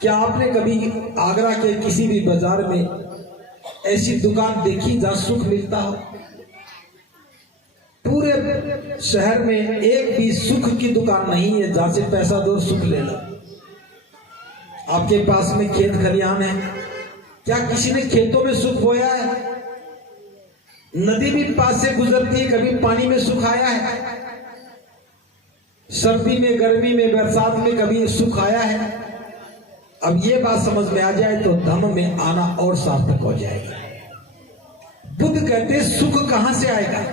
क्या आपने कभी आगरा के किसी भी बाजार में ऐसी दुकान देखी जहां सुख मिलता हो? पूरे शहर में एक भी सुख की दुकान नहीं है जहां से पैसा दो सुख ले लो। आपके पास में खेत खलिहान है, क्या किसी ने खेतों में सुख बोया है? नदी भी पास से गुजरती है, कभी पानी में सुख आया है? सर्दी में, गर्मी में, बरसात में कभी सुख आया है? अब ये बात समझ में आ जाए तो धर्म में आना और सार्थक हो जाएगा। बुद्ध कहते सुख कहां से आएगा?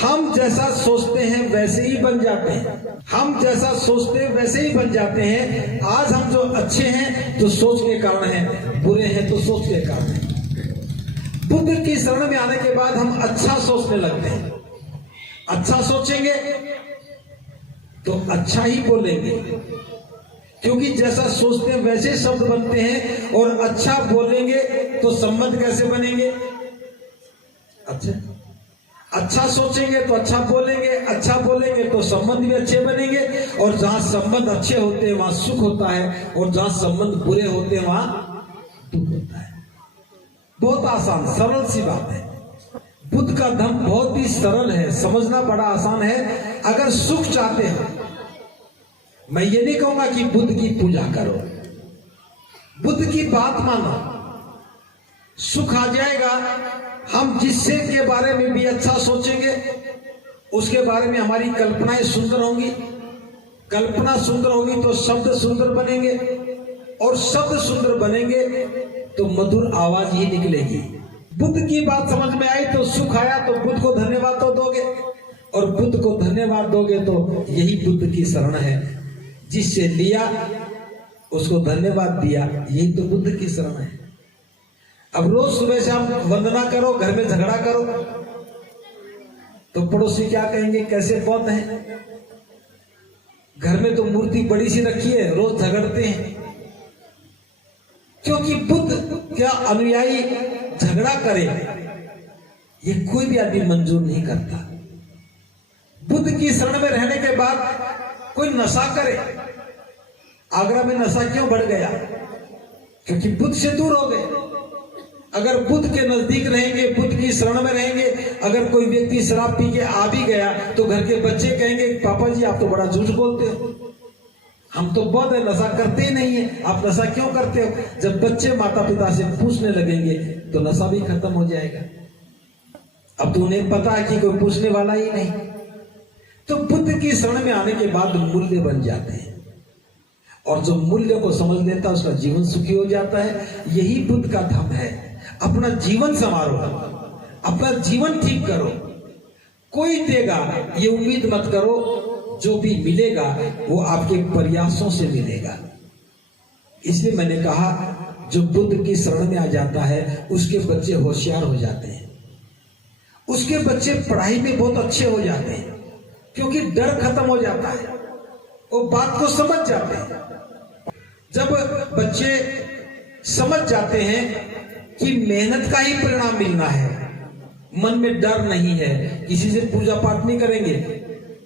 हम जैसा सोचते हैं वैसे ही बन जाते हैं। हम जैसा सोचते हैं वैसे ही बन जाते हैं। आज हम जो अच्छे हैं तो सोच के कारण हैं, बुरे हैं तो सोच के कारण हैं। बुद्ध की शरण में आने के बाद हम अच्छा सोचने लगते हैं। अच्छा सोचेंगे तो अच्छा ही बोलेंगे, क्योंकि जैसा सोचते हैं वैसे शब्द बनते हैं। और अच्छा बोलेंगे तो संबंध कैसे बनेंगे? अच्छा सोचेंगे तो अच्छा बोलेंगे, अच्छा बोलेंगे तो संबंध भी अच्छे बनेंगे। और जहां संबंध अच्छे होते हैं वहां सुख होता है, और जहां संबंध बुरे होते हैं वहां दुख होता है। बहुत आसान सरल सी बात है। बुद्ध का धर्म बहुत ही सरल है, समझना बड़ा आसान है। अगर सुख चाहते हो, मैं ये नहीं कहूंगा कि बुद्ध की पूजा करो, बुद्ध की बात मानो, सुख आ जाएगा। हम जिससे के बारे में भी अच्छा सोचेंगे उसके बारे में हमारी कल्पनाएं सुंदर होंगी। कल्पना सुंदर होगी तो शब्द सुंदर बनेंगे, और शब्द सुंदर बनेंगे तो मधुर आवाज ही निकलेगी। बुद्ध की बात समझ में आई तो सुख आया, तो बुद्ध को धन्यवाद तो दोगे, और बुद्ध को धन्यवाद दोगे तो यही बुद्ध की शरण है। जिससे लिया उसको धन्यवाद दिया, यही तो बुद्ध की शरण है। अब रोज सुबह शाम वंदना करो, घर में झगड़ा करो तो पड़ोसी क्या कहेंगे, कैसे बौद्ध हैं? घर में तो मूर्ति बड़ी सी रखी है, रोज झगड़ते हैं। क्योंकि बुद्ध क्या अनुयायी झगड़ा करे ये कोई भी आदमी मंजूर नहीं करता। बुद्ध की शरण में रहने के बाद कोई नशा करे। आगरा में नशा क्यों बढ़ गया? क्योंकि बुद्ध से दूर हो गए। अगर बुद्ध के नजदीक रहेंगे, बुद्ध की शरण में रहेंगे, अगर कोई व्यक्ति शराब पी के आ भी गया तो घर के बच्चे कहेंगे पापा जी आप तो बड़ा झूठ बोलते हो, हम तो बौद्ध है, नशा करते ही नहीं है, आप नशा क्यों करते हो? जब बच्चे माता पिता से पूछने लगेंगे तो नशा भी खत्म हो जाएगा। अब तो उन्हें पता है कि कोई पूछने वाला ही नहीं। तो बुद्ध की शरण में आने के बाद मूल्य बन जाते हैं, और जो मूल्य को समझ लेता है उसका जीवन सुखी हो जाता है। यही बुद्ध का धर्म है। अपना जीवन संवारो, अपना जीवन ठीक करो। कोई देगा ये उम्मीद मत करो, जो भी मिलेगा वो आपके प्रयासों से मिलेगा। इसलिए मैंने कहा जो बुद्ध की शरण में आ जाता है उसके बच्चे होशियार हो जाते हैं, उसके बच्चे पढ़ाई में बहुत अच्छे हो जाते हैं, क्योंकि डर खत्म हो जाता है, वो बात को समझ जाते हैं। जब बच्चे समझ जाते हैं कि मेहनत का ही परिणाम मिलना है, मन में डर नहीं है, किसी से पूजा पाठ नहीं करेंगे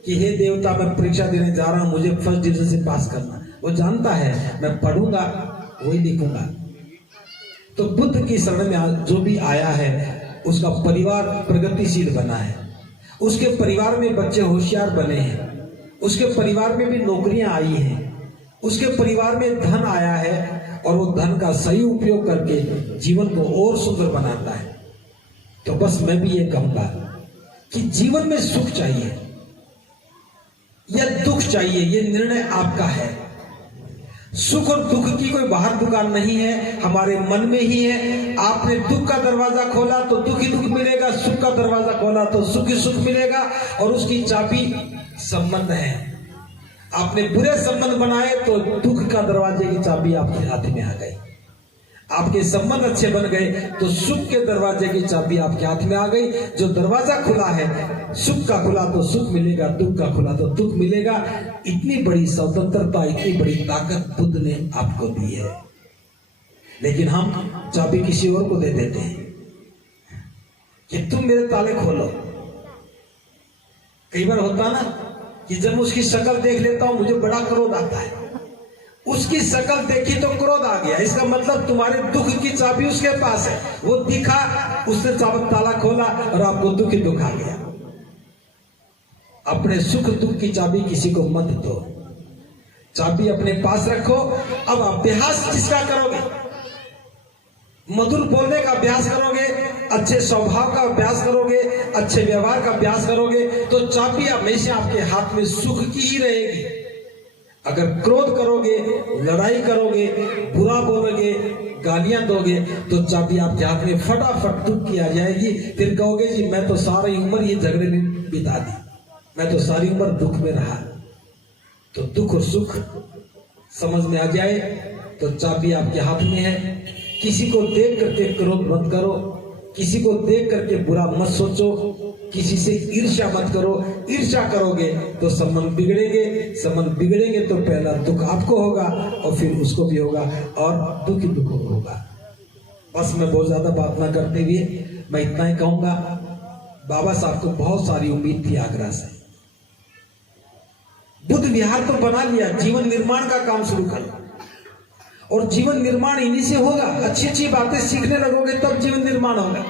कि हे देवता मैं परीक्षा देने जा रहा हूं, मुझे फर्स्ट डिवीजन से पास करना। वो जानता है मैं पढ़ूंगा वही लिखूंगा। तो बुद्ध की शरण में जो भी आया है उसका परिवार प्रगतिशील बना है, उसके परिवार में बच्चे होशियार बने हैं, उसके परिवार में भी नौकरियां आई हैं, उसके परिवार में धन आया है, और वो धन का सही उपयोग करके जीवन को और सुंदर बनाता है। तो बस मैं भी ये कहूंगा कि जीवन में सुख चाहिए या दुख चाहिए, ये निर्णय आपका है। सुख और दुख की कोई बाहर दुकान नहीं है, हमारे मन में ही है। आपने दुख का दरवाजा खोला तो दुख ही दुख मिलेगा, सुख का दरवाजा खोला तो सुख ही सुख मिलेगा, और उसकी चाबी संबंध है। आपने बुरे संबंध बनाए तो दुख का दरवाजे की चाबी आपके हाथ में आ गई। आपके संबंध अच्छे बन गए तो सुख के दरवाजे की चाबी आपके हाथ में आ गई। जो दरवाजा खुला है, सुख का खुला तो सुख मिलेगा, दुख का खुला तो दुख मिलेगा। इतनी बड़ी स्वतंत्रता, इतनी बड़ी ताकत बुद्ध ने आपको दी है, लेकिन हम चाबी किसी और को दे देते हैं कि तुम मेरे ताले खोलो। कई बार होता ना कि जब उसकी शक्ल देख लेता हूं मुझे बड़ा क्रोध आता है, उसकी शक्ल देखी तो क्रोध आ गया, इसका मतलब तुम्हारे दुख की चाबी उसके पास है। वो दिखा, उसने ताला खोला और आपको दुख ही दुख आ गया। अपने सुख दुख की चाबी किसी को मत दो, चाबी अपने पास रखो। अब अभ्यास जिसका करोगे, मधुर बोलने का अभ्यास करोगे, अच्छे स्वभाव का अभ्यास करोगे, अच्छे व्यवहार का अभ्यास करोगे, तो चाबी हमेशा आपके हाथ में सुख की ही रहेगी। अगर क्रोध करोगे, लड़ाई करोगे, बुरा बोलोगे, गालियां दोगे, तो चाबी आपके हाथ में फटाफट दुख की आ जाएगी। फिर कहोगे जी मैं तो सारी उम्र ये झगड़े में बिता दी, मैं तो सारी उम्र दुख में रहा। तो दुख और सुख समझ में आ जाए तो चाबी आपके हाथ में है। किसी को देख करके क्रोध मत करो, किसी को देख करके बुरा मत सोचो, किसी से ईर्ष्या मत करो। ईर्ष्या करोगे तो संबंध बिगड़ेंगे, संबंध बिगड़ेंगे तो पहला दुख आपको होगा और फिर उसको भी होगा और दुख ही दुख होगा। बस मैं बहुत ज्यादा बात ना करते हुए मैं इतना ही कहूंगा, बाबा साहब को बहुत सारी उम्मीद थी आगरा से। बुद्ध विहार तो बना लिया, जीवन निर्माण का काम शुरू करो और जीवन निर्माण इन्हीं से होगा। अच्छी अच्छी बातें सीखने लगोगे तब जीवन निर्माण होगा।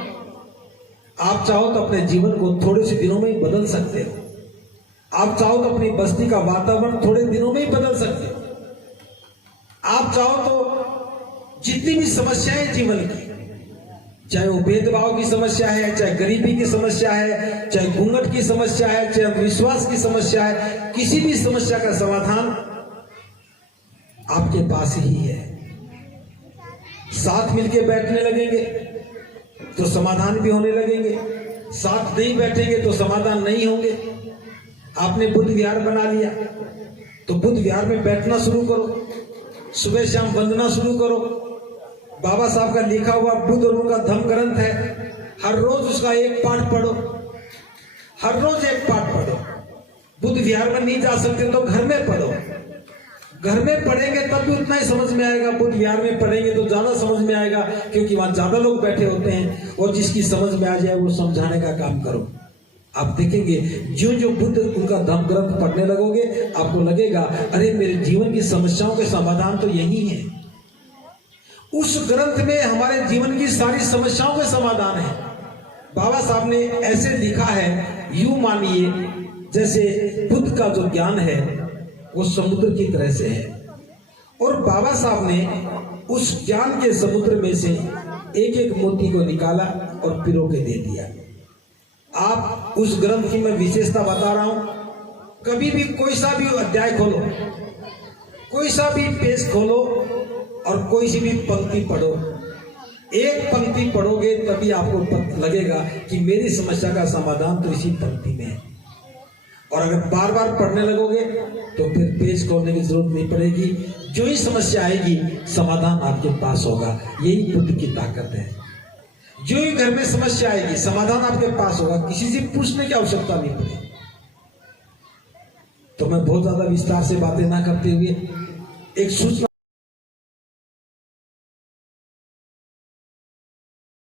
आप चाहो तो अपने जीवन को थोड़े से दिनों में ही बदल सकते हो। आप चाहो तो अपनी बस्ती का वातावरण थोड़े दिनों में ही बदल सकते हो। आप चाहो तो जितनी भी समस्याएं जीवन की, चाहे वो भेदभाव की समस्या है, चाहे गरीबी की समस्या है, चाहे घूंघट की समस्या है, चाहे विश्वास की समस्या है, किसी भी समस्या का समाधान आपके पास ही है। साथ मिलके बैठने लगेंगे तो समाधान भी होने लगेंगे, साथ नहीं बैठेंगे तो समाधान नहीं होंगे। आपने बुद्ध विहार बना लिया तो बुद्ध विहार में बैठना शुरू करो, सुबह शाम वंदना शुरू करो। बाबा साहब का लिखा हुआ बुद्ध और उनका धम्म ग्रंथ है, हर रोज उसका एक पाठ पढ़ो, हर रोज एक पाठ पढ़ो। बुद्ध विहार में नहीं जा सकते तो घर में पढ़ो, घर में पढ़ेंगे तब भी उतना ही समझ में आएगा। बुद्ध विहार में पढ़ेंगे तो ज्यादा समझ में आएगा, क्योंकि वहां ज्यादा लोग बैठे होते हैं और जिसकी समझ में आ जाए वो समझाने का काम करो। आप देखेंगे जो जो बुद्ध उनका धम्म ग्रंथ पढ़ने लगोगे, आपको लगेगा अरे मेरे जीवन की समस्याओं के समाधान तो यही है। उस ग्रंथ में हमारे जीवन की सारी समस्याओं के समाधान है। बाबा साहब ने ऐसे लिखा है, यूं मानिए जैसे बुद्ध का जो ज्ञान है वो समुद्र की तरह से है, और बाबा साहब ने उस ज्ञान के समुद्र में से एक एक मोती को निकाला और पिरो के दे दिया। आप उस ग्रंथ की मैं विशेषता बता रहा हूं, कभी भी कोई सा भी अध्याय खोलो, कोई सा भी पेज खोलो और कोई सी भी पंक्ति पढ़ो, एक पंक्ति पढ़ोगे तभी आपको लगेगा कि मेरी समस्या का समाधान तो इसी पंक्ति में है। और अगर बार बार पढ़ने लगोगे तो फिर पेज खोलने की जरूरत नहीं पड़ेगी, जो ही समस्या आएगी समाधान आपके पास होगा। यही बुद्ध की ताकत है। जो ही घर में समस्या आएगी समाधान आपके पास होगा, किसी से पूछने की आवश्यकता नहीं पड़ेगी। तो मैं बहुत ज्यादा विस्तार से बातें ना करते हुए एक सूचना